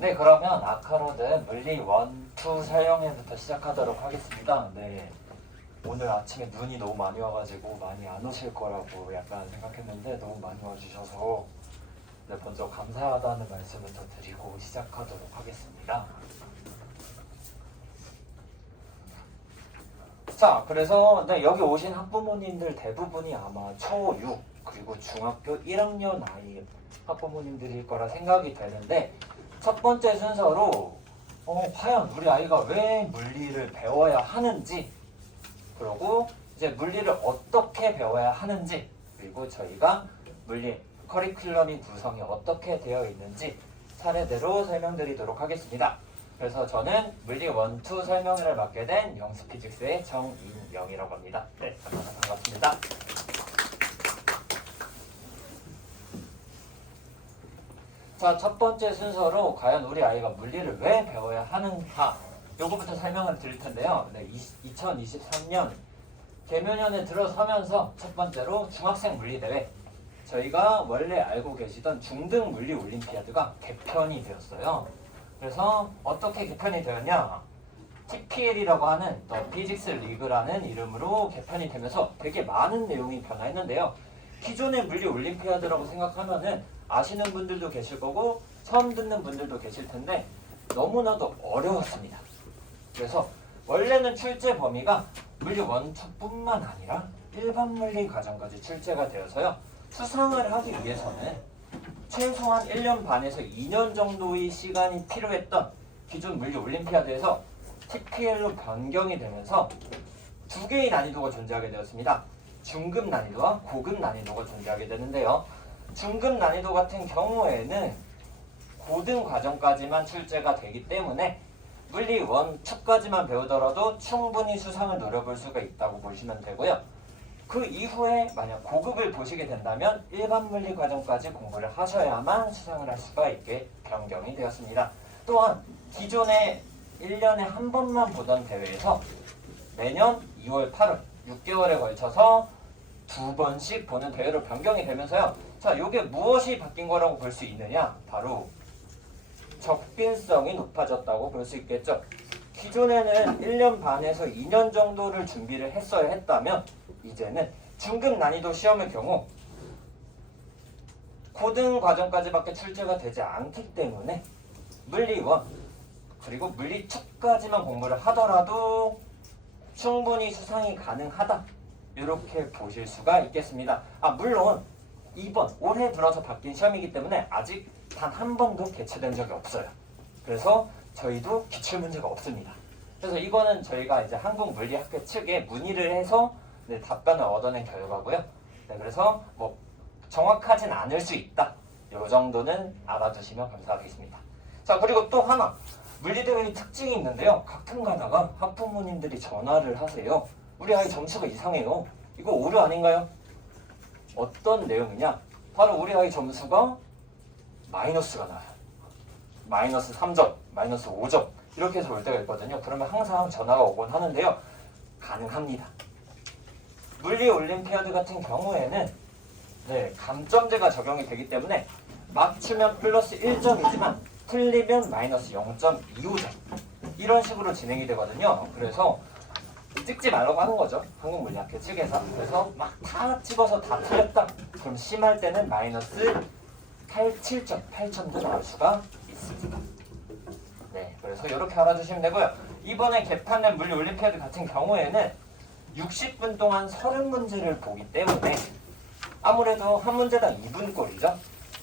네, 그러면 아카로드 물리 1, 2 사용회부터 시작하도록 하겠습니다. 네, 오늘 아침에 눈이 너무 많이 와가지고 많이 안 오실 거라고 약간 생각했는데 너무 많이 와주셔서 네, 먼저 감사하다는 말씀부터 드리고 시작하도록 하겠습니다. 자, 그래서 네, 여기 오신 학부모님들 대부분이 아마 초6 그리고 중학교 1학년 아이 학부모님들일 거라 생각이 되는데 첫 번째 순서로 과연 우리 아이가 왜 물리를 배워야 하는지, 그리고 이제 물리를 어떻게 배워야 하는지, 그리고 저희가 물리 커리큘럼이 구성이 어떻게 되어 있는지 차례대로 설명드리도록 하겠습니다. 그래서 저는 물리 1, 2 설명을 맡게 된 영스피직스의 정인영이라고 합니다. 네, 반갑습니다. 자, 첫 번째 순서로 과연 우리 아이가 물리를 왜 배워야 하는가, 요거부터 설명을 드릴 텐데요. 네, 2023년 개묘년에 들어서면서 첫 번째로 중학생 물리대회, 저희가 원래 알고 계시던 중등 물리 올림피아드가 개편이 되었어요. 그래서 어떻게 개편이 되었냐, TPL이라고 하는 The Physics League라는 이름으로 개편이 되면서 되게 많은 내용이 변화했는데요. 기존의 물리 올림피아드라고 생각하면은 아시는 분들도 계실 거고 처음 듣는 분들도 계실 텐데 너무나도 어려웠습니다. 그래서 원래는 출제 범위가 물리 1, 2뿐만 아니라 일반 물리 과정까지 출제가 되어서요. 수상을 하기 위해서는 최소한 1년 반에서 2년 정도의 시간이 필요했던 기존 물리 올림피아드에서 TPL로 변경이 되면서 두 개의 난이도가 존재하게 되었습니다. 중급 난이도와 고급 난이도가 존재하게 되는데요. 중급 난이도 같은 경우에는 고등 과정까지만 출제가 되기 때문에 물리 1, 2까지만 배우더라도 충분히 수상을 노려볼 수가 있다고 보시면 되고요. 그 이후에 만약 고급을 보시게 된다면 일반 물리 과정까지 공부를 하셔야만 수상을 할 수가 있게 변경이 되었습니다. 또한 기존에 1년에 한 번만 보던 대회에서 매년 2월, 8월, 6개월에 걸쳐서 2번씩 보는 대회로 변경이 되면서요. 자, 이게 무엇이 바뀐 거라고 볼 수 있느냐? 바로 적빈성이 높아졌다고 볼 수 있겠죠. 기존에는 1년 반에서 2년 정도를 준비를 했어야 했다면 이제는 중급 난이도 시험의 경우 고등 과정까지밖에 출제가 되지 않기 때문에 물리 1 그리고 물리 2까지만 공부를 하더라도 충분히 수상이 가능하다, 이렇게 보실 수가 있겠습니다. 물론 이번 올해 들어서 바뀐 시험이기 때문에 아직 단 한 번도 개최된 적이 없어요. 그래서 저희도 기출문제가 없습니다. 그래서 이거는 저희가 이제 한국물리학회 측에 문의를 해서 네, 답변을 얻어낸 결과고요. 네, 그래서 뭐 정확하진 않을 수 있다, 이 정도는 알아두시면 감사하겠습니다. 자, 그리고 또 하나 물리대회의 특징이 있는데요. 가끔 가다가 학부모님들이 전화를 하세요. 우리 아이 점수가 이상해요. 이거 오류 아닌가요? 어떤 내용이냐? 바로 우리 아이 점수가 마이너스가 나와요. 마이너스 3점, 마이너스 5점 이렇게 해서 올 때가 있거든요. 그러면 항상 전화가 오곤 하는데요. 가능합니다. 물리 올림피아드 같은 경우에는 네, 감점제가 적용이 되기 때문에 맞추면 플러스 1점이지만 틀리면 마이너스 0.25점 이런 식으로 진행이 되거든요. 그래서 찍지 말라고 하는 거죠. 한국물리학회 측에서. 그래서 막 다 찍어서 다 틀렸다, 그럼 심할 때는 마이너스 7점, 8점도 나올 수가 있습니다. 네, 그래서 이렇게 알아주시면 되고요. 이번에 개판된 물리 올림피아드 같은 경우에는 60분 동안 30문제를 보기 때문에 아무래도 한 문제당 2분꼴이죠.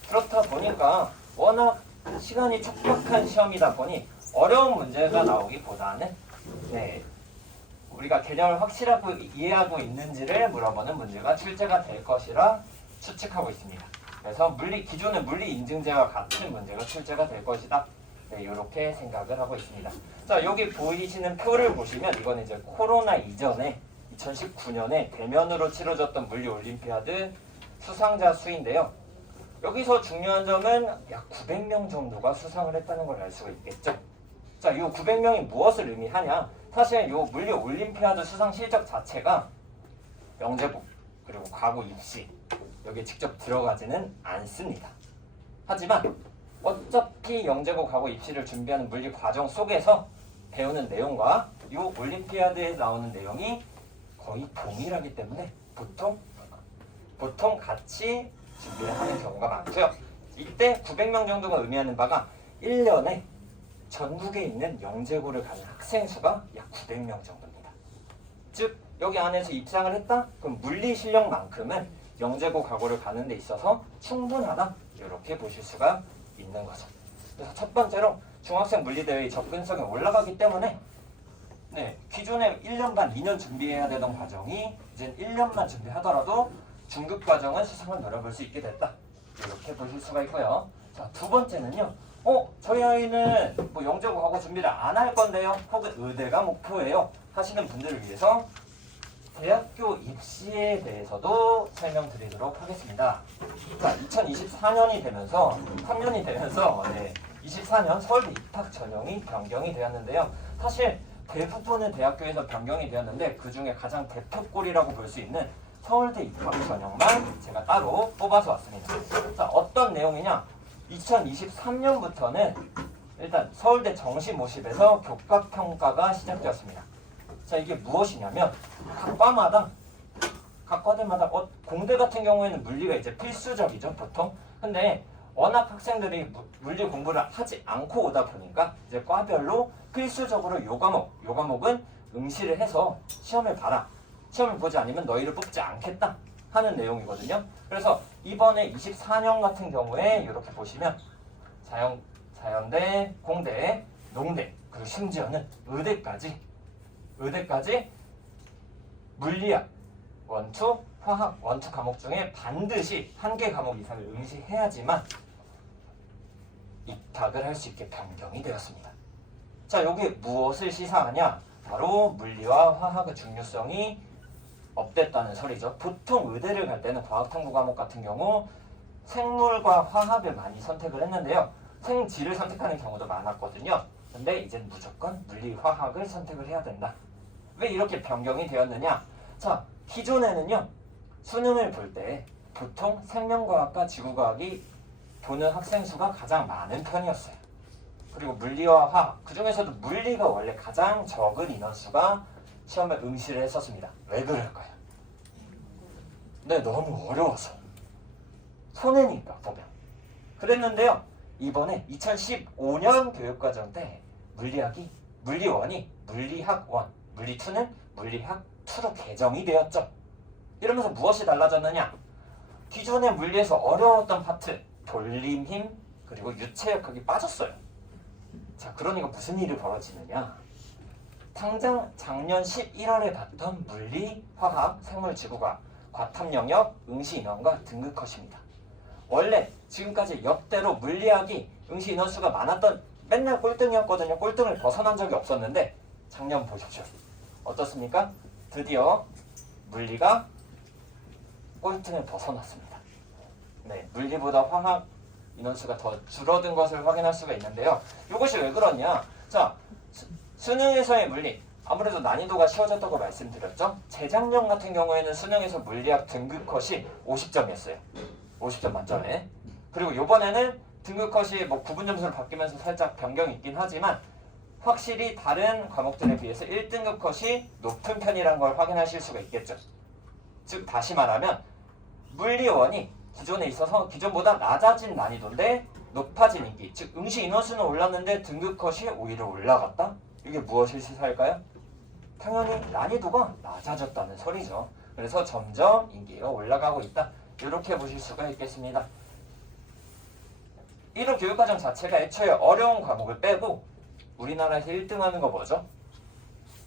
그렇다 보니까 워낙 시간이 촉박한 시험이다 보니 어려운 문제가 나오기보다는 네, 우리가 개념을 확실하고 이해하고 있는지를 물어보는 문제가 출제가 될 것이라 추측하고 있습니다. 그래서 기존의 물리 인증제와 같은 문제가 출제가 될 것이다, 네, 이렇게 생각을 하고 있습니다. 자, 여기 보이시는 표를 보시면 이건 이제 코로나 이전에 2019년에 대면으로 치러졌던 물리 올림피아드 수상자 수인데요. 여기서 중요한 점은 약 900명 정도가 수상을 했다는 걸 알 수가 있겠죠. 자, 이 900명이 무엇을 의미하냐? 사실 이 물리 올림피아드 수상 실적 자체가 영재복 그리고 과거 입시 여기에 직접 들어가지는 않습니다. 하지만 어차피 영재고하고 입시를 준비하는 물리 과정 속에서 배우는 내용과 이 올림피아드에 나오는 내용이 거의 동일하기 때문에 보통 같이 준비를 하는 경우가 많고요. 이때 900명 정도가 의미하는 바가 1년에 전국에 있는 영재고를 가는 학생 수가 약 900명 정도입니다. 즉 여기 안에서 입상을 했다? 그럼 물리 실력만큼은 영재고 과고를 가는 데 있어서 충분하다. 이렇게 보실 수가 있는 거죠. 그래서 첫 번째로 중학생 물리대회의 접근성이 올라가기 때문에 기존에 1년 반, 2년 준비해야 되던 과정이 이제 1년만 준비하더라도 중급 과정은 수상을 노려볼 수 있게 됐다. 이렇게 보실 수가 있고요. 자, 두 번째는요. 저희 아이는 뭐 영재고 과고 준비를 안 할 건데요. 혹은 의대가 목표예요. 하시는 분들을 위해서 대학교 입시에 대해서도 설명드리도록 하겠습니다. 자, 2024년이 되면서 3년이 되면서 24년 서울대 입학 전형이 변경이 되었는데요. 사실 대부분의 대학교에서 변경이 되었는데 그 중에 가장 대표골이라고 볼 수 있는 서울대 입학 전형만 제가 따로 뽑아서 왔습니다. 자, 어떤 내용이냐? 2023년부터는 일단 서울대 정시 모집에서 교과 평가가 시작되었습니다. 자, 이게 무엇이냐면 각 과대마다 공대 같은 경우에는 물리가 이제 필수적이죠, 보통. 근데 워낙 학생들이 물리 공부를 하지 않고 오다 보니까 이제 과별로 필수적으로 요 과목은 응시를 해서 시험을 봐라. 시험을 보지 않으면 너희를 뽑지 않겠다 하는 내용이거든요. 그래서 이번에 24년 같은 경우에 이렇게 보시면 자연대, 공대, 농대, 그리고 심지어는 의대까지 물리학, 원투, 화학, 원투 과목 중에 반드시 한 개 과목 이상을 응시해야지만 입학을 할 수 있게 변경이 되었습니다. 자, 이게 무엇을 시사하냐? 바로 물리와 화학의 중요성이 업됐다는 소리죠. 보통 의대를 갈 때는 과학탐구 과목 같은 경우 생물과 화학을 많이 선택을 했는데요. 생지를 선택하는 경우도 많았거든요. 근데 이제 무조건 물리, 화학을 선택을 해야 된다. 왜 이렇게 변경이 되었느냐? 자, 기존에는요. 수능을 볼 때 보통 생명과학과 지구과학이 보는 학생 수가 가장 많은 편이었어요. 그리고 물리와 화학, 그 중에서도 물리가 원래 가장 적은 인원수가 시험에 응시를 했었습니다. 왜 그럴까요? 너무 어려워서. 손해니까 보면. 그랬는데요. 이번에 2015년 교육과정 때 물리원이 물리학 1, 물리 2는 물리학 2로 개정이 되었죠. 이러면서 무엇이 달라졌느냐? 기존의 물리에서 어려웠던 파트, 돌림힘, 그리고 유체역학이 빠졌어요. 자, 그러니까 무슨 일이 벌어지느냐? 당장 작년 11월에 봤던 물리, 화학, 생물, 지구과학, 과탐 영역, 응시 인원과 등급 컷입니다. 원래 지금까지 역대로 물리학이 응시 인원수가 많았던 맨날 꼴등이었거든요. 꼴등을 벗어난 적이 없었는데 작년 보십시오. 어떻습니까? 드디어 물리가 꼴등을 벗어났습니다. 물리보다 화학 인원수가 더 줄어든 것을 확인할 수가 있는데요. 이것이 왜 그러냐? 자, 수능에서의 물리 아무래도 난이도가 쉬워졌다고 말씀드렸죠. 재작년 같은 경우에는 수능에서 물리학 등급 컷이 50점이었어요. 50점 만점에. 그리고 이번에는 등급 컷이 구분 점수를 바뀌면서 살짝 변경이 있긴 하지만 확실히 다른 과목들에 비해서 1등급 컷이 높은 편이라는 걸 확인하실 수가 있겠죠. 즉 다시 말하면 물리원이 기존에 있어서 기존보다 낮아진 난이도인데 높아진 인기, 즉 응시 인원수는 올랐는데 등급 컷이 오히려 올라갔다? 이게 무엇을 시사할까요? 당연히 난이도가 낮아졌다는 소리죠. 그래서 점점 인기가 올라가고 있다. 이렇게 보실 수가 있겠습니다. 이런 교육과정 자체가 애초에 어려운 과목을 빼고 우리나라에서 1등하는 거 뭐죠?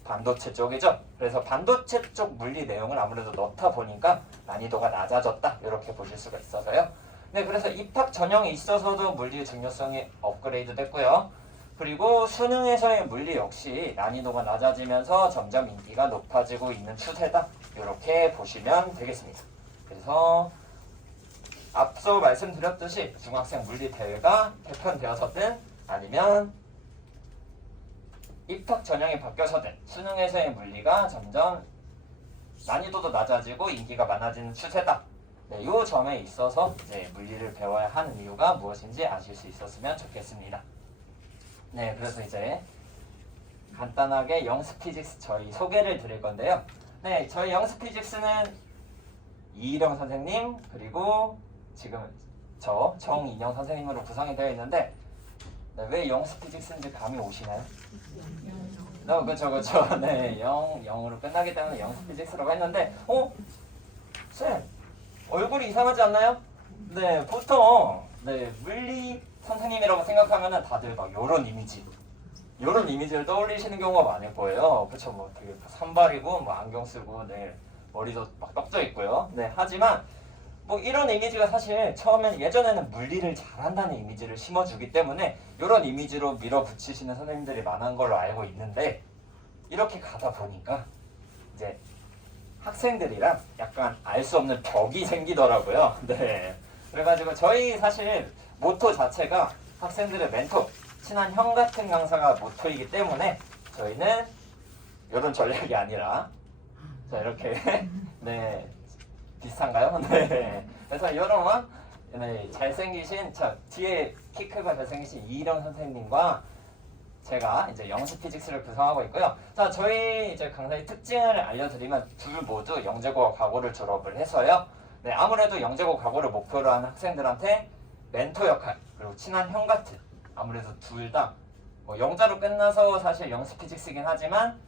반도체 쪽이죠. 그래서 반도체 쪽 물리 내용을 아무래도 넣다 보니까 난이도가 낮아졌다. 이렇게 보실 수가 있어서요. 그래서 입학 전형에 있어서도 물리의 중요성이 업그레이드 됐고요. 그리고 수능에서의 물리 역시 난이도가 낮아지면서 점점 인기가 높아지고 있는 추세다. 이렇게 보시면 되겠습니다. 그래서 앞서 말씀드렸듯이 중학생 물리 대회가 개편되어서든 아니면 입학 전형이 바뀌어서든 수능에서의 물리가 점점 난이도도 낮아지고 인기가 많아지는 추세다. 네, 이 점에 있어서 이제 물리를 배워야 하는 이유가 무엇인지 아실 수 있었으면 좋겠습니다. 네, 그래서 이제 간단하게 영스피직스 저희 소개를 드릴 건데요. 네, 저희 영스피직스는 이희령 선생님 그리고 지금 저 정인영 선생님으로 구성이 되어 있는데 네, 왜 영스피직스인지 감이 오시나요? 그쵸. 네, 영으로 끝나기 때문에 영스피직스라고 했는데 쌤 얼굴이 이상하지 않나요? 네, 보통 네, 물리 선생님이라고 생각하면은 다들 막 요런 이미지를 떠올리시는 경우가 많을 거예요. 그쵸, 뭐 되게 산발이고 뭐 안경 쓰고 네, 머리도 막 떡져 있고요. 네, 하지만 뭐 이런 이미지가 사실 처음엔 예전에는 물리를 잘한다는 이미지를 심어주기 때문에 이런 이미지로 밀어붙이시는 선생님들이 많은 걸로 알고 있는데 이렇게 가다 보니까 이제 학생들이랑 약간 알 수 없는 벽이 생기더라고요. 네. 그래가지고 저희 사실 모토 자체가 학생들의 멘토, 친한 형 같은 강사가 모토이기 때문에 저희는 이런 전략이 아니라 자 이렇게 네. 비슷한가요? 네. 그래서 이런 네, 잘생기신 뒤에 키 크고 잘생기신 이희령 선생님과 제가 이제 영스피직스를 구성하고 있고요. 자, 저희 이제 강사의 특징을 알려드리면 둘 모두 영재고 과고를 졸업을 해서요. 네, 아무래도 영재고 과고를 목표로 하는 학생들한테 멘토 역할 그리고 친한 형 같은 아무래도 둘 다 뭐 영자로 끝나서 사실 영스피직스이긴 하지만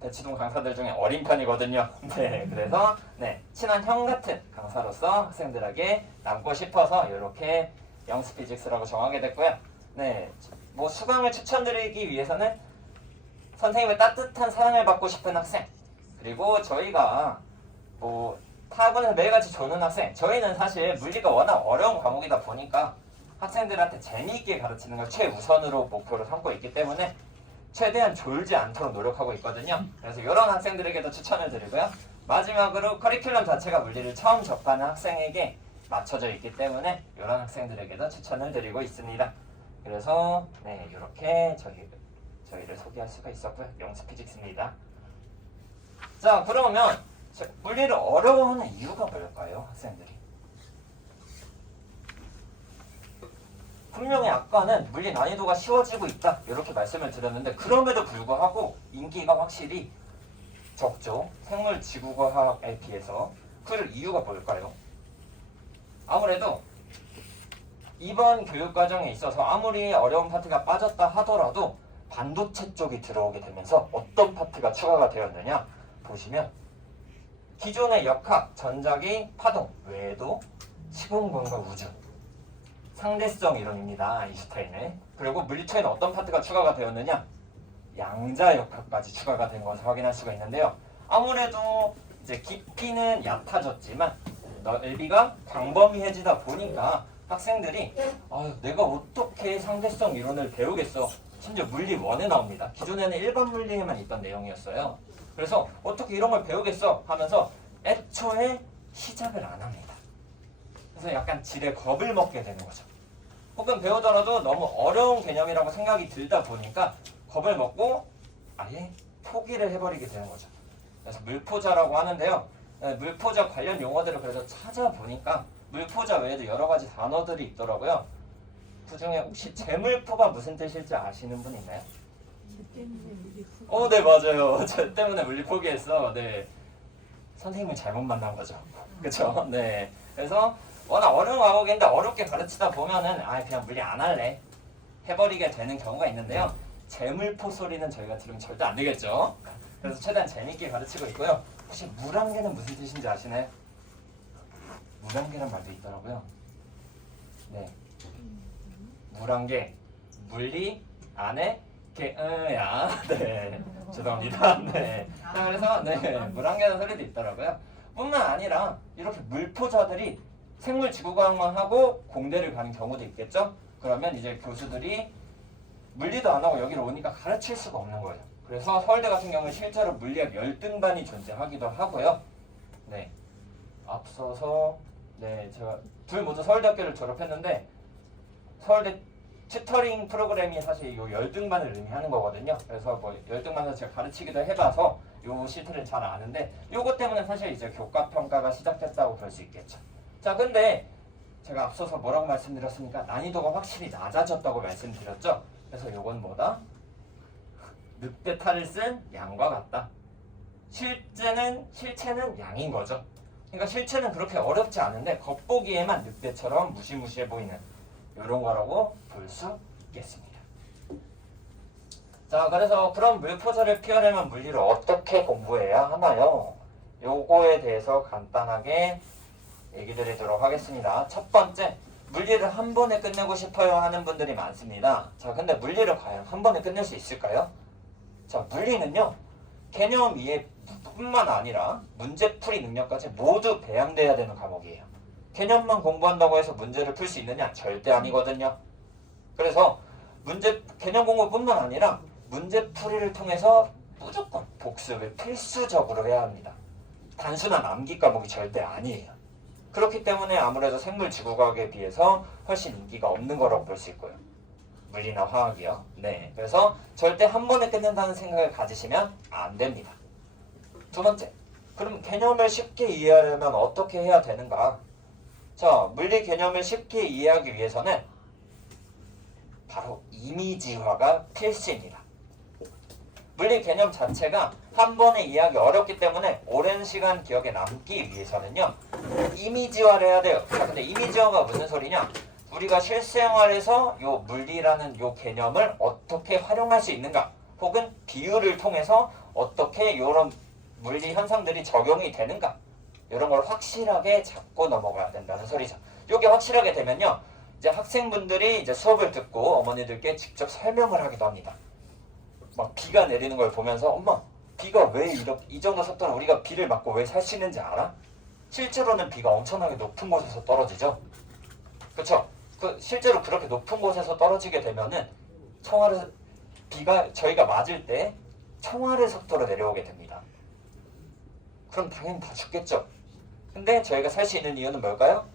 대치동 강사들 중에 어린 편이거든요. 네, 그래서 네, 친한 형 같은 강사로서 학생들에게 남고 싶어서 이렇게 영스피직스라고 정하게 됐고요. 네, 뭐 수강을 추천드리기 위해서는 선생님의 따뜻한 사랑을 받고 싶은 학생 그리고 저희가 뭐 타고는 매일같이 조는 학생 저희는 사실 물리가 워낙 어려운 과목이다 보니까 학생들한테 재미있게 가르치는 걸 최우선으로 목표로 삼고 있기 때문에 최대한 졸지 않도록 노력하고 있거든요. 그래서 이런 학생들에게도 추천을 드리고요. 마지막으로 커리큘럼 자체가 물리를 처음 접하는 학생에게 맞춰져 있기 때문에 이런 학생들에게도 추천을 드리고 있습니다. 그래서 네 이렇게 저희를 소개할 수가 있었고요. 영스피직스입니다. 자 그러면 물리를 어려워하는 이유가 뭘까요? 학생들이 분명히 아까는 물리 난이도가 쉬워지고 있다 이렇게 말씀을 드렸는데 그럼에도 불구하고 인기가 확실히 적죠. 생물 지구과학에 비해서. 그 이유가 뭘까요? 아무래도 이번 교육과정에 있어서 아무리 어려운 파트가 빠졌다 하더라도 반도체 쪽이 들어오게 되면서 어떤 파트가 추가가 되었느냐 보시면 기존의 역학, 전자기, 파동 외에도 시공간과 우주 상대성 이론입니다. 아인슈타인의. 그리고 물리처에는 어떤 파트가 추가가 되었느냐 양자역학까지 추가가 된 것을 확인할 수가 있는데요. 아무래도 이제 깊이는 얕아졌지만 넓이가 광범위해지다 보니까 학생들이 내가 어떻게 상대성 이론을 배우겠어. 심지어 물리 1에 나옵니다. 기존에는 일반 물리에만 있던 내용이었어요. 그래서 어떻게 이런 걸 배우겠어 하면서 애초에 시작을 안 합니다. 그래서 약간 지레 겁을 먹게 되는 거죠. 혹은 배우더라도 너무 어려운 개념이라고 생각이 들다 보니까 겁을 먹고 아예 포기를 해버리게 되는 거죠. 그래서 물포자라고 하는데요. 물포자 관련 용어들을 그래서 찾아보니까 물포자 외에도 여러 가지 단어들이 있더라고요. 그 중에 혹시 재물포가 무슨 뜻일지 아시는 분 있나요? 네 맞아요. 저 때문에 물리 포기했어. 네, 선생님을 잘못 만난 거죠. 그렇죠? 네, 그래서 워낙 어려운 과목인데 어렵게 가르치다 보면은 그냥 물리 안 할래 해버리게 되는 경우가 있는데요. 재물포 소리는 저희가 들으면 절대 안 되겠죠. 그래서 최대한 재밌게 가르치고 있고요. 혹시 물안개는 무슨 뜻인지 아시나요? 물안개란 말도 있더라고요. 네, 물안개, 물리 안에 개야. 네, 죄송합니다. 네, 자 그래서 네 물안개라는 소리도 있더라고요. 뿐만 아니라 이렇게 물포자들이 생물 지구과학만 하고 공대를 가는 경우도 있겠죠. 그러면 이제 교수들이 물리도 안 하고 여기로 오니까 가르칠 수가 없는 거예요. 그래서 서울대 같은 경우는 실제로 물리학 열등반이 존재하기도 하고요. 네, 앞서서 네 제가 둘 모두 서울대학교를 졸업했는데 서울대 튜터링 프로그램이 사실 요 열등반을 의미하는 거거든요. 그래서 뭐 열등반을 제가 가르치기도 해봐서 요 시트를 잘 아는데 요것 때문에 사실 이제 교과 평가가 시작됐다고 볼 수 있겠죠. 자, 근데 제가 앞서서 뭐라고 말씀드렸습니까? 난이도가 확실히 낮아졌다고 말씀드렸죠. 그래서 요건 뭐다? 늑대 탈을 쓴 양과 같다. 실체는 양인 거죠. 그러니까 실체는 그렇게 어렵지 않은데 겉보기에만 늑대처럼 무시무시해 보이는 이런 거라고 볼 수 있겠습니다. 자, 그래서 그럼 물포자를 피하려면 물리를 어떻게 공부해야 하나요? 요거에 대해서 간단하게 얘기 드리도록 하겠습니다. 첫 번째, 물리를 한 번에 끝내고 싶어요 하는 분들이 많습니다. 자, 근데 물리를 과연 한 번에 끝낼 수 있을까요? 자, 물리는요, 개념 이해뿐만 아니라 문제풀이 능력까지 모두 배양돼야 되는 과목이에요. 개념만 공부한다고 해서 문제를 풀 수 있느냐? 절대 아니거든요. 그래서 개념 공부뿐만 아니라 문제풀이를 통해서 무조건 복습을 필수적으로 해야 합니다. 단순한 암기 과목이 절대 아니에요. 그렇기 때문에 아무래도 생물지구과학에 비해서 훨씬 인기가 없는 거라고 볼 수 있고요. 물리나 화학이요. 네, 그래서 절대 한 번에 끝낸다는 생각을 가지시면 안 됩니다. 두 번째, 그럼 개념을 쉽게 이해하려면 어떻게 해야 되는가? 자, 물리 개념을 쉽게 이해하기 위해서는 바로 이미지화가 필수입니다. 물리 개념 자체가 한 번에 이해하기 어렵기 때문에 오랜 시간 기억에 남기 위해서는요, 이미지화를 해야 돼요. 자, 근데 이미지화가 무슨 소리냐? 우리가 실생활에서 요 물리라는 요 개념을 어떻게 활용할 수 있는가, 혹은 비유를 통해서 어떻게 이런 물리 현상들이 적용이 되는가, 이런 걸 확실하게 잡고 넘어가야 된다는 소리죠. 이게 확실하게 되면요, 이제 학생분들이 이제 수업을 듣고 어머니들께 직접 설명을 하기도 합니다. 막 비가 내리는 걸 보면서, 엄마, 비가 왜 이 정도 속도로 우리가 비를 맞고 왜 살 수 있는지 알아? 실제로는 비가 엄청나게 높은 곳에서 떨어지죠. 그쵸? 실제로 그렇게 높은 곳에서 떨어지게 되면은 비가 저희가 맞을 때 청와르 속도로 내려오게 됩니다. 그럼 당연히 다 죽겠죠. 근데 저희가 살 수 있는 이유는 뭘까요?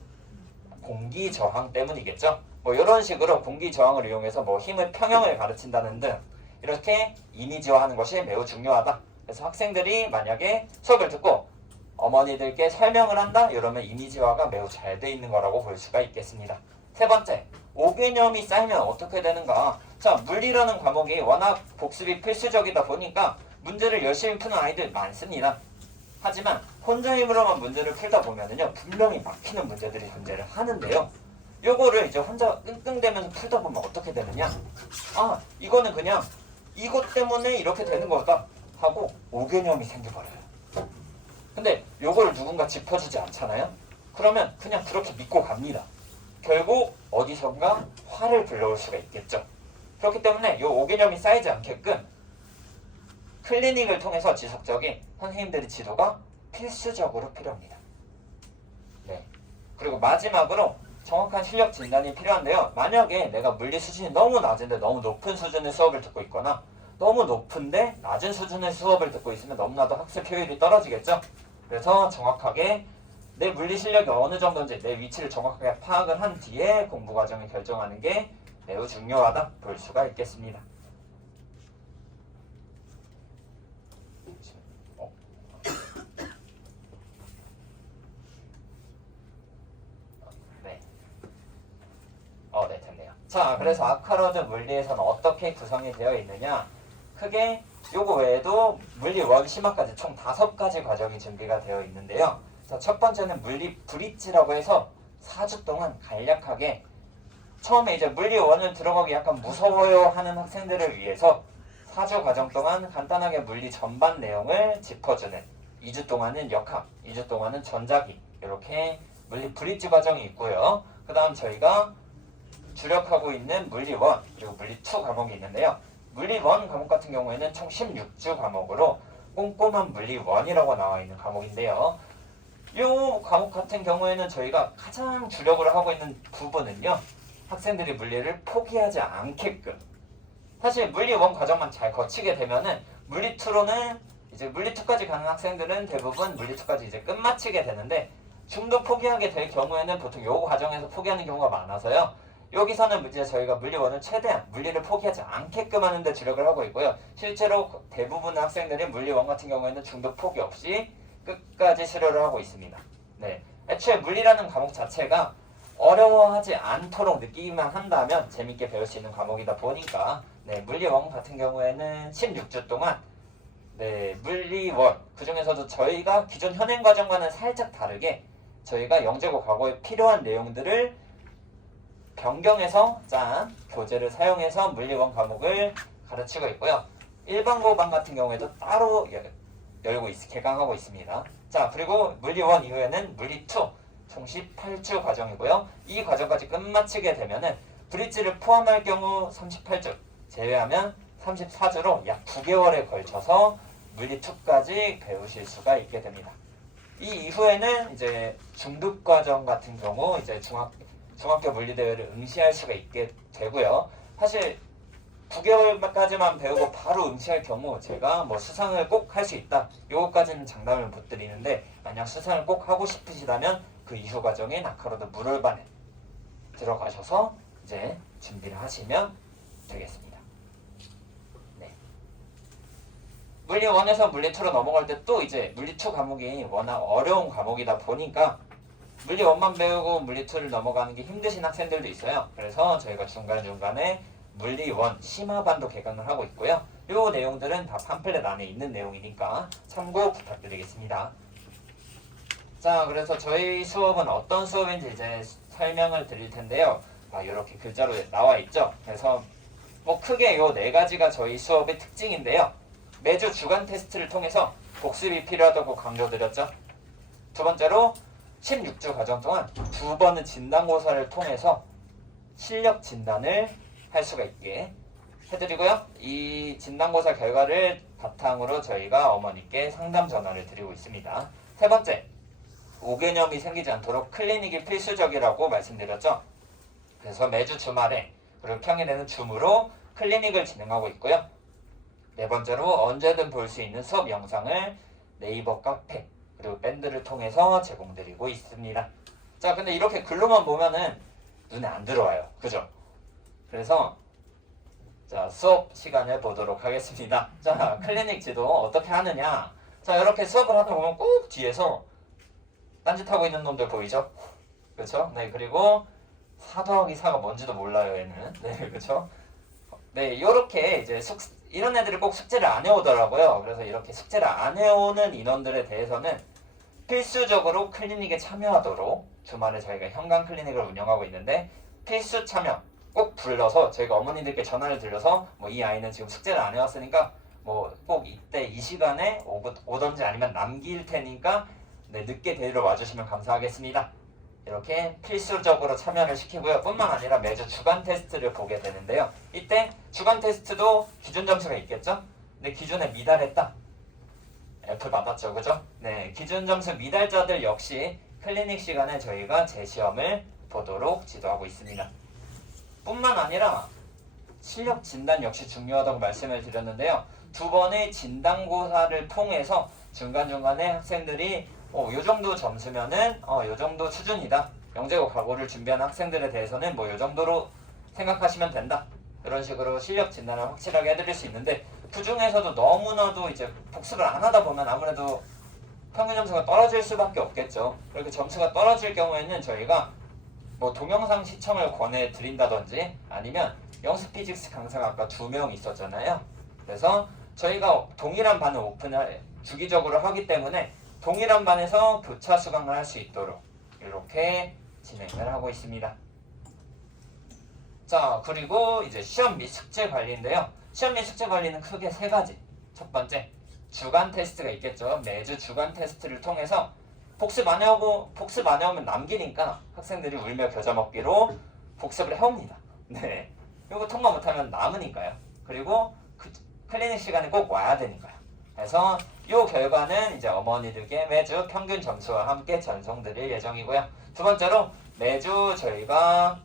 공기 저항 때문이겠죠. 뭐 이런 식으로 공기 저항을 이용해서 뭐 힘의 평형을 가르친다는 등 이렇게 이미지화하는 것이 매우 중요하다. 그래서 학생들이 만약에 수업을 듣고 어머니들께 설명을 한다, 이러면 이미지화가 매우 잘 돼 있는 거라고 볼 수가 있겠습니다. 세 번째, 5개념이 쌓이면 어떻게 되는가? 자, 물리라는 과목이 워낙 복습이 필수적이다 보니까 문제를 열심히 푸는 아이들 많습니다. 하지만 혼자 힘으로만 문제를 풀다 보면은요, 분명히 막히는 문제들이 존재를 하는데요. 요거를 이제 혼자 끙끙대면서 풀다 보면 어떻게 되느냐? 아, 이거는 그냥 이것 때문에 이렇게 되는 거다 하고 5개념이 생겨버려요. 근데 요거를 누군가 짚어주지 않잖아요? 그러면 그냥 그렇게 믿고 갑니다. 결국 어디선가 화를 불러올 수가 있겠죠. 그렇기 때문에 요 5개념이 쌓이지 않게끔 클리닉을 통해서 지속적인 선생님들의 지도가 필수적으로 필요합니다. 네. 그리고 마지막으로 정확한 실력 진단이 필요한데요. 만약에 내가 물리 수준이 너무 낮은데 너무 높은 수준의 수업을 듣고 있거나 너무 높은데 낮은 수준의 수업을 듣고 있으면 너무나도 학습 효율이 떨어지겠죠. 그래서 정확하게 내 물리 실력이 어느 정도인지 내 위치를 정확하게 파악을 한 뒤에 공부 과정을 결정하는 게 매우 중요하다 볼 수가 있겠습니다. 네, 됐네요. 자, 그래서 아카로드 물리에서는 어떻게 구성이 되어 있느냐? 크게 요거 외에도 물리 1 심화까지 총 5가지 과정이 준비가 되어 있는데요. 자, 첫 번째는 물리 브릿지라고 해서 4주 동안 간략하게, 처음에 이제 물리 1을 들어가기 약간 무서워요 하는 학생들을 위해서 4주 과정 동안 간단하게 물리 전반 내용을 짚어주는, 2주 동안은 역학, 2주 동안은 전자기, 이렇게 물리 브릿지 과정이 있고요. 그 다음 저희가 주력하고 있는 물리 1 그리고 물리 2 과목이 있는데요. 물리 1 과목 같은 경우에는 총 16주 과목으로 꼼꼼한 물리 1이라고 나와 있는 과목인데요. 이 과목 같은 경우에는 저희가 가장 주력으로 하고 있는 부분은요, 학생들이 물리를 포기하지 않게끔, 사실 물리 1 과정만 잘 거치게 되면은 물리 2로는 이제 물리 2까지 가는 학생들은 대부분 물리 2까지 이제 끝마치게 되는데, 좀 더 포기하게 될 경우에는 보통 이 과정에서 포기하는 경우가 많아서요, 여기서는 이제 저희가 물리1을 최대한 물리를 포기하지 않게끔 하는 데 주력을 하고 있고요. 실제로 대부분의 학생들이 물리1 같은 경우에는 중도 포기 없이 끝까지 수료를 하고 있습니다. 네, 애초에 물리라는 과목 자체가 어려워하지 않도록 느끼기만 한다면 재밌게 배울 수 있는 과목이다 보니까 네, 물리1 같은 경우에는 16주 동안 네, 물리1 그 중에서도 저희가 기존 현행 과정과는 살짝 다르게 저희가 영재고 과거에 필요한 내용들을 변경해서 짠 교재를 사용해서 물리1 과목을 가르치고 있고요. 일반고반 같은 경우에도 따로 개강하고 있습니다. 자, 그리고 물리1 이후에는 물리2 총 18주 과정이고요. 이 과정까지 끝마치게 되면은 브릿지를 포함할 경우 38주, 제외하면 34주로 약 9개월에 걸쳐서 물리2까지 배우실 수가 있게 됩니다. 이 이후에는 이제 중급 과정 같은 경우 이제 중학교 물리대회를 응시할 수가 있게 되고요. 사실 9개월까지만 배우고 바로 응시할 경우 제가 뭐 수상을 꼭 할 수 있다. 요거까지는 장담을 못 드리는데 만약 수상을 꼭 하고 싶으시다면 그 이후 과정에 나카로드 물올반에 들어가셔서 이제 준비를 하시면 되겠습니다. 네. 물리1에서 물리2로 넘어갈 때 또 이제 물리2 과목이 워낙 어려운 과목이다 보니까 물리1만 배우고 물리2를 넘어가는 게 힘드신 학생들도 있어요. 그래서 저희가 중간중간에 물리1 심화반도 개강을 하고 있고요. 이 내용들은 다 팜플렛 안에 있는 내용이니까 참고 부탁드리겠습니다. 자, 그래서 저희 수업은 어떤 수업인지 이제 설명을 드릴 텐데요. 이렇게 글자로 나와 있죠. 그래서 뭐 크게 요 네 가지가 저희 수업의 특징인데요. 매주 주간 테스트를 통해서 복습이 필요하다고 강조드렸죠. 두 번째로 16주 과정 동안 2번의 진단고사를 통해서 실력 진단을 할 수가 있게 해드리고요. 이 진단고사 결과를 바탕으로 저희가 어머니께 상담 전화를 드리고 있습니다. 세 번째, 오개념이 생기지 않도록 클리닉이 필수적이라고 말씀드렸죠. 그래서 매주 주말에 그리고 평일에는 줌으로 클리닉을 진행하고 있고요. 네 번째로 언제든 볼 수 있는 수업 영상을 네이버 카페 그리고 밴드를 통해서 제공드리고 있습니다. 자, 근데 이렇게 글로만 보면은 눈에 안 들어와요. 그죠? 그래서 자, 수업 시간을 보도록 하겠습니다. 자, 클리닉 지도 어떻게 하느냐. 자, 이렇게 수업을 하다 보면 꼭 뒤에서 딴짓하고 있는 놈들 보이죠? 그렇죠? 네, 그리고 4 더하기 4가 뭔지도 몰라요, 얘는. 네, 그렇죠? 네, 요렇게 이제 이런 애들이 꼭 숙제를 안 해오더라고요. 그래서 이렇게 숙제를 안 해오는 인원들에 대해서는 필수적으로 클리닉에 참여하도록 주말에 저희가 현관 클리닉을 운영하고 있는데 필수 참여 꼭 불러서 저희가 어머니들께 전화를 드려서 뭐 이 아이는 지금 숙제를 안 해왔으니까 뭐 꼭 이때 이 시간에 오던지 아니면 남길 테니까 네, 늦게 데리러 와주시면 감사하겠습니다. 이렇게 필수적으로 참여를 시키고요. 뿐만 아니라 매주 주간 테스트를 보게 되는데요. 이때 주간 테스트도 기준 점수가 있겠죠? 근데 기준에 미달했다. F 받았죠, 그죠? 네, 기준 점수 미달자들 역시 클리닉 시간에 저희가 재시험을 보도록 지도하고 있습니다. 뿐만 아니라 실력 진단 역시 중요하다고 말씀을 드렸는데요. 2번의 진단고사를 통해서 중간중간에 학생들이 요 정도 점수면은 요 정도 수준이다. 영재고 과고를 준비하는 학생들에 대해서는 뭐 요 정도로 생각하시면 된다. 이런 식으로 실력 진단을 확실하게 해드릴 수 있는데 그 중에서도 너무나도 이제 복습을 안 하다 보면 아무래도 평균 점수가 떨어질 수밖에 없겠죠. 그렇게 점수가 떨어질 경우에는 저희가 뭐 동영상 시청을 권해드린다든지 아니면 영수 피직스 강사가 아까 2명 있었잖아요. 그래서 저희가 동일한 반을 오픈을 주기적으로 하기 때문에 동일한 반에서 교차 수강을 할 수 있도록 이렇게 진행을 하고 있습니다. 자, 그리고 이제 시험 및 숙제 관리인데요. 시험 및 숙제 관리는 크게 3가지. 첫 번째, 주간 테스트가 있겠죠. 매주 주간 테스트를 통해서 복습 안 해오면 남기니까 학생들이 울며 겨자 먹기로 복습을 해옵니다. 네, 이거 통과 못하면 남으니까요. 그리고 클리닉 시간에 꼭 와야 되니까요. 그래서 이 결과는 이제 어머니들께 매주 평균 점수와 함께 전송드릴 예정이고요. 두 번째로 매주 저희가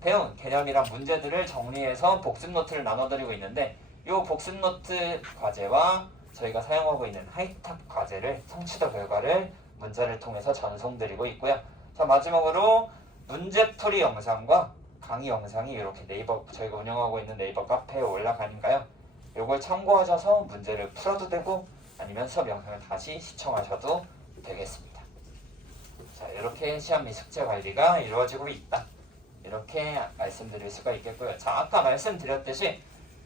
배운 개념이랑 문제들을 정리해서 복습 노트를 나눠드리고 있는데 이 복습 노트 과제와 저희가 사용하고 있는 하이탑 과제를 성취도 결과를 문자를 통해서 전송드리고 있고요. 자, 마지막으로 문제풀이 영상과 강의 영상이 이렇게 네이버 저희가 운영하고 있는 네이버 카페에 올라가니까요. 요걸 참고하셔서 문제를 풀어도 되고 아니면 수업 영상을 다시 시청하셔도 되겠습니다. 자, 이렇게 시험 및 숙제 관리가 이루어지고 있다. 이렇게 말씀드릴 수가 있겠고요. 자, 아까 말씀드렸듯이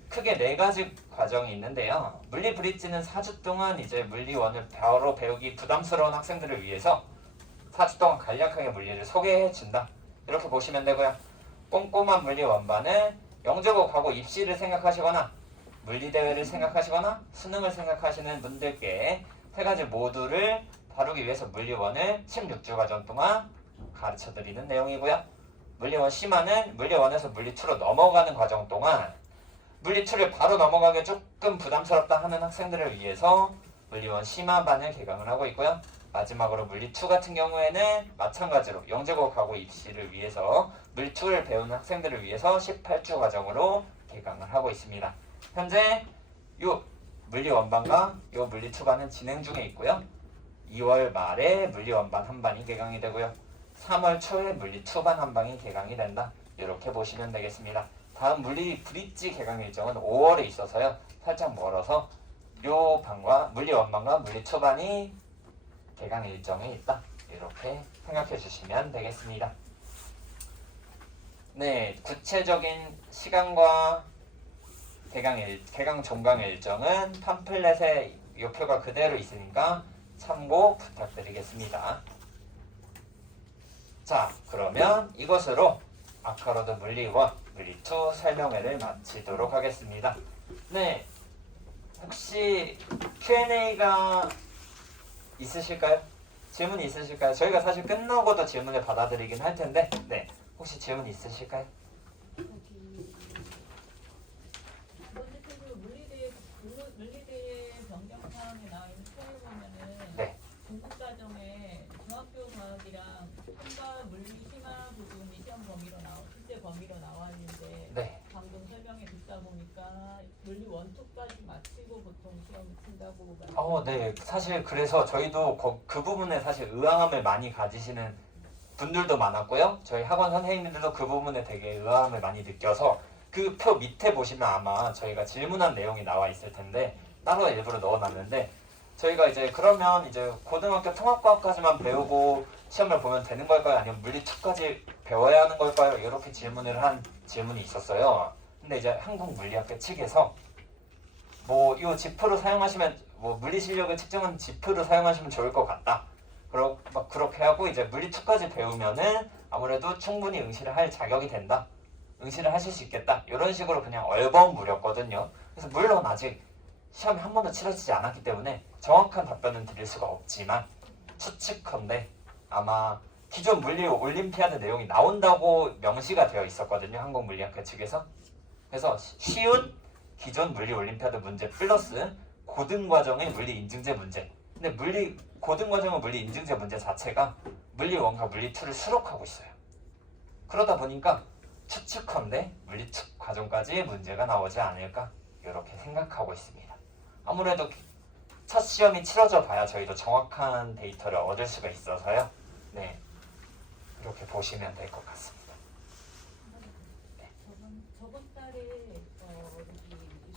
크게 4가지 과정이 있는데요. 물리 브릿지는 4주 동안 이제 물리원을 바로 배우기 부담스러운 학생들을 위해서 4주 동안 간략하게 물리를 소개해 준다. 이렇게 보시면 되고요. 꼼꼼한 물리 원반을 영재고 가고 입시를 생각하시거나 물리대회를 생각하시거나 수능을 생각하시는 분들께 3가지 모두를 다루기 위해서 물리원을 16주 과정 동안 가르쳐드리는 내용이고요. 물리원 심화는 물리원에서 물리2로 넘어가는 과정 동안 물리2를 바로 넘어가기 조금 부담스럽다 하는 학생들을 위해서 물리원 심화반을 개강을 하고 있고요. 마지막으로 물리2 같은 경우에는 마찬가지로 영재고 가고 입시를 위해서 물리2를 배우는 학생들을 위해서 18주 과정으로 개강을 하고 있습니다. 현재 요 물리 원반과 요 물리 2반은 진행 중에 있고요. 2월 말에 물리 원반 한 반이 개강이 되고요. 3월 초에 물리 2반 한 반이 개강이 된다. 이렇게 보시면 되겠습니다. 다음 물리 브릿지 개강 일정은 5월에 있어서요. 살짝 멀어서 요 반과 물리 원반과 물리 2반이 개강 일정에 있다. 이렇게 생각해 주시면 되겠습니다. 네, 구체적인 시간과 개강 종강 일정은 팜플렛에 이 표가 그대로 있으니까 참고 부탁드리겠습니다. 자, 그러면 이것으로 아카로드 물리1, 물리2 설명회를 마치도록 하겠습니다. 네, 혹시 Q&A가 있으실까요? 질문 있으실까요? 저희가 사실 끝나고도 질문을 받아드리긴 할 텐데, 네, 혹시 질문 있으실까요? 물리대회 변경 사항에 나와 있는 표에 보면은 네. 중급 과정에 중학교 과학이랑 통과 물리 심화 부분이 시험 범위로 실제 범위로 나와 있는데 네. 방금 설명해 듣다 보니까 물리 1, 2까지 마치고 보통 시험 친다고 네. 사실 그래서 저희도 그 부분에 사실 의아함을 많이 가지시는 분들도 많았고요. 저희 학원 선생님들도 그 부분에 되게 의아함을 많이 느껴서 그 표 밑에 보시면 아마 저희가 질문한 내용이 나와 있을 텐데 따로 일부러 넣어놨는데 저희가 이제 그러면 이제 고등학교 통합과학까지만 배우고 시험을 보면 되는 걸까요? 아니면 물리2까지 배워야 하는 걸까요? 이렇게 질문을 한 질문이 있었어요. 근데 이제 한국물리학회 측에서 뭐 이 지프로 사용하시면 뭐 물리 실력을 측정하는 지프로 사용하시면 좋을 것 같다. 막 그렇게 하고 이제 물리2까지 배우면은 아무래도 충분히 응시를 할 자격이 된다. 응시를 하실 수 있겠다. 이런 식으로 그냥 얼버무렸거든요. 그래서 물론 아직 시험이 한 번도 치러지지 않았기 때문에 정확한 답변은 드릴 수가 없지만 추측컨대 아마 기존 물리 올림피아드 내용이 나온다고 명시가 되어 있었거든요. 한국물리학회 측에서. 그래서 쉬운 기존 물리 올림피아드 문제 플러스 고등과정의 물리 인증제 문제. 근데 고등과정의 물리 인증제 문제 자체가 물리 1과 물리 2를 수록하고 있어요. 그러다 보니까 추측컨대 물리 과정까지 문제가 나오지 않을까 이렇게 생각하고 있습니다. 아무래도 첫 시험이 치러져 봐야 저희도 정확한 데이터를 얻을 수가 있어서요. 네, 이렇게 보시면 될 것 같습니다. 네. 저번 달에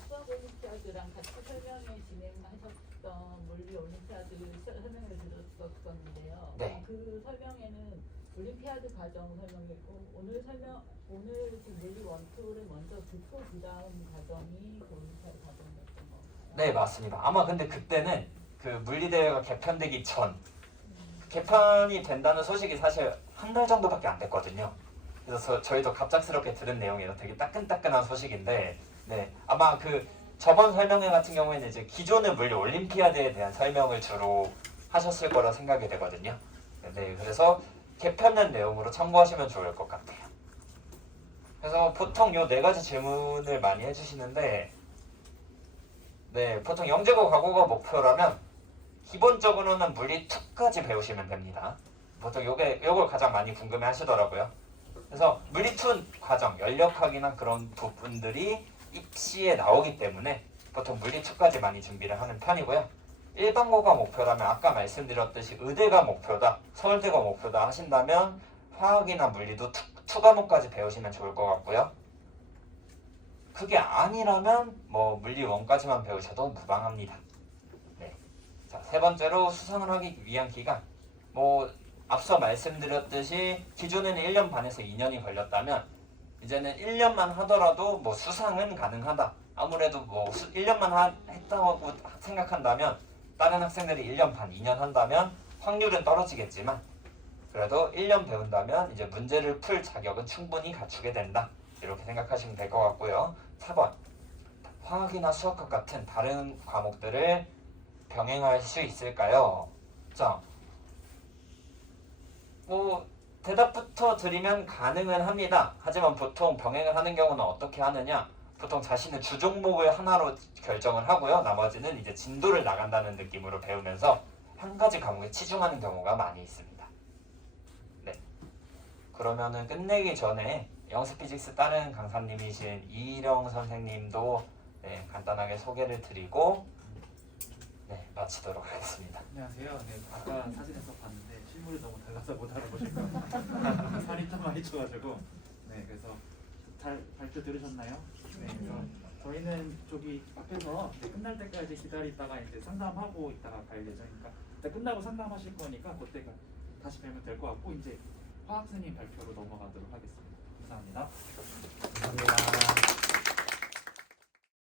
수학 올림피아드랑 같이 설명회 진행하셨던 물리 올림피아드 설명을 들었었는데요. 네. 그 설명회는 올림피아드 과정 설명했고 오늘 지금 물리 1, 2를 먼저 듣고 그 다음 과정이 그 올림피아드 과정이었던 건가요? 네, 맞습니다. 아마 근데 그때는 그 물리대회가 개편되기 전 개편이 된다는 소식이 사실 한 달 정도밖에 안 됐거든요. 그래서 저희도 갑작스럽게 들은 내용이라 되게 따끈따끈한 소식인데 네, 아마 그 저번 설명회 같은 경우에는 이제 기존의 물리 올림피아드에 대한 설명을 주로 하셨을 거라 생각이 되거든요. 네, 그래서 개편된 내용으로 참고하시면 좋을 것 같아요. 그래서 보통 요 4가지 질문을 많이 해주시는데 네, 보통 영재고 과고가 목표라면 기본적으로는 물리 2까지 배우시면 됩니다. 보통 요걸 가장 많이 궁금해 하시더라고요. 그래서 물리 2 과정, 연력학이나 그런 부분들이 입시에 나오기 때문에 보통 물리 2까지 많이 준비를 하는 편이고요. 일반고가 목표라면 아까 말씀드렸듯이 의대가 목표다, 서울대가 목표다 하신다면 화학이나 물리도 과목까지 배우시면 좋을 것 같고요. 그게 아니라면 뭐 물리 1까지만 배우셔도 무방합니다. 네. 자, 세 번째로 수상을 하기 위한 기간. 뭐 앞서 말씀드렸듯이 기존에는 1년 반에서 2년이 걸렸다면 이제는 1년만 하더라도 뭐 수상은 가능하다. 아무래도 뭐 1년만 했다고 생각한다면 다른 학생들이 1년 반, 2년 한다면 확률은 떨어지겠지만 그래도 1년 배운다면 이제 문제를 풀 자격은 충분히 갖추게 된다. 이렇게 생각하시면 될 것 같고요. 4번. 화학이나 수학과 같은 다른 과목들을 병행할 수 있을까요? 자, 뭐 대답부터 드리면 가능은 합니다. 하지만 보통 병행을 하는 경우는 어떻게 하느냐? 보통 자신의 주종목을 하나로 결정을 하고요. 나머지는 이제 진도를 나간다는 느낌으로 배우면서 한 가지 과목에 치중하는 경우가 많이 있습니다. 네. 그러면은 끝내기 전에 영스피직스 다른 강사님이신 이희령 선생님도 네, 간단하게 소개를 드리고 네, 마치도록 하겠습니다. 안녕하세요. 네, 아까 사진에서 봤는데 실물이 너무 달라서 못 알아보실 거예요. 살이 좀 많이 쪄가지고. 네, 그래서 잘 발표 들으셨나요? 네, 그래서 저희는 저기 앞에서 이제 끝날 때까지 기다리다가 이제 상담하고 있다가 갈 예정이니까 일단 끝나고 상담하실 거니까 그때가 다시 뵈면 될 것 같고 이제 화학 선생님 발표로 넘어가도록 하겠습니다.